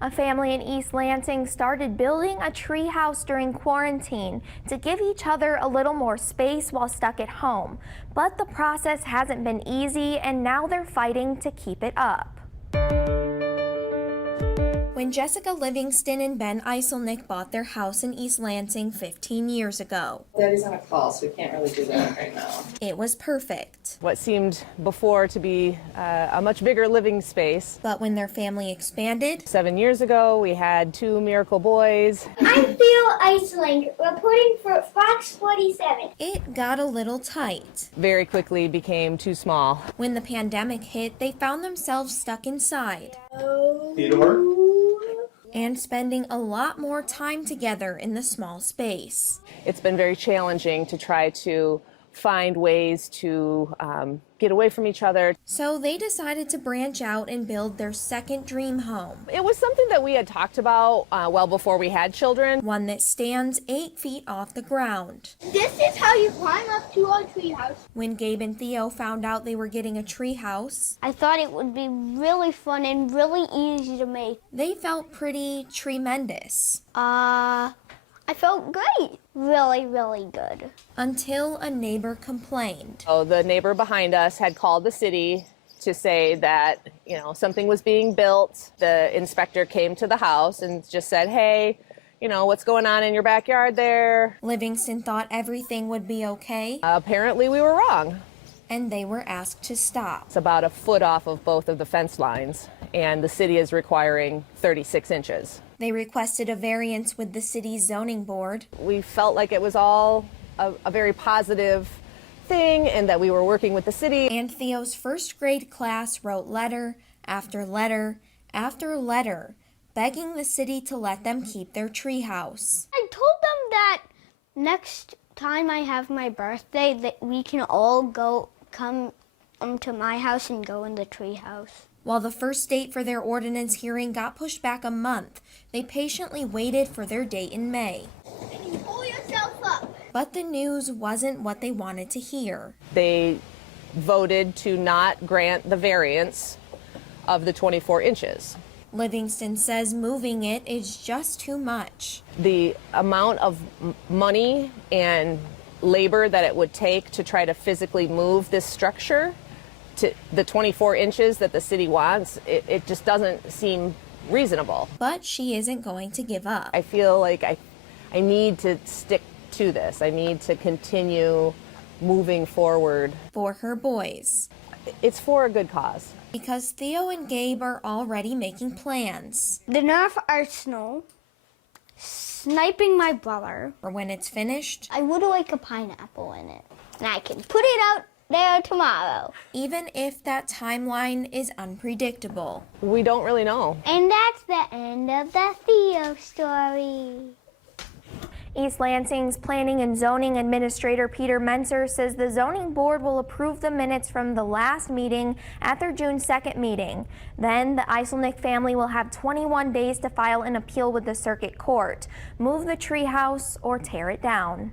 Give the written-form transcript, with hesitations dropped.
A family in East Lansing started building a tree house during quarantine to give each other a little more space while stuck at home. But the process hasn't been easy, and now they're fighting to keep it up. When Jessica Livingston and Ben Eysselinck bought their house in East Lansing 15 years ago, Daddy's on a call, so we can't really do that right now. it was perfect. What seemed before to be a much bigger living space. But when their family expanded, 7 years ago, we had 2 miracle boys. I'm Theo Eysselinck, reporting for Fox 47. it got a little tight. Very quickly became too small. When the pandemic hit, they found themselves stuck inside Theodore? and spending a lot more time together in the small space. It's been very challenging to try to find ways to get away from each other. So they decided to branch out and build their second dream home, It was something that we had talked about well before we had children. one that stands 8 feet off the ground. This is how you climb up to our treehouse. When Gabe and Theo found out they were getting a tree house, I thought it would be really fun and really easy to make. they felt pretty tremendous. I felt great. Really, really good. Until a neighbor complained. So the neighbor behind us had called the city to say that, something was being built. The inspector came to the house and just said, hey, what's going on in your backyard there? Livingston thought everything would be okay, Apparently we were wrong. and they were asked to stop. It's about a foot off of both of the fence lines, and the city is requiring 36 inches. They requested a variance with the city's zoning board. We felt like it was all a very positive thing and that we were working with the city. And Theo's first grade class wrote letter after letter after letter, begging the city to let them keep their treehouse. I told them that next time I have my birthday that we can all come to my house and go in the treehouse. While the first date for their ordinance hearing got pushed back a month, they patiently waited for their date in May. Can you pull yourself up? But the news wasn't what they wanted to hear. They voted to not grant the variance of the 24 inches. Livingston says moving it is just too much. The amount of money and labor that it would take to try to physically move this structure to the 24 inches that the city wants, it just doesn't seem reasonable. But she isn't going to give up. I feel like I need to stick to this. I need to continue moving forward. For her boys. It's for a good cause. Because Theo and Gabe are already making plans. The Nerf Arsenal, sniping my brother. For when it's finished, I would like a pineapple in it. And I can put it out there tomorrow. even if that timeline is unpredictable. We don't really know. And that's the end of the Theo story. East Lansing's Planning and Zoning Administrator Peter Menser says the zoning board will approve the minutes from the last meeting at their June 2nd meeting. Then the Eysselinck family will have 21 days to file an appeal with the circuit court, move the treehouse, or tear it down.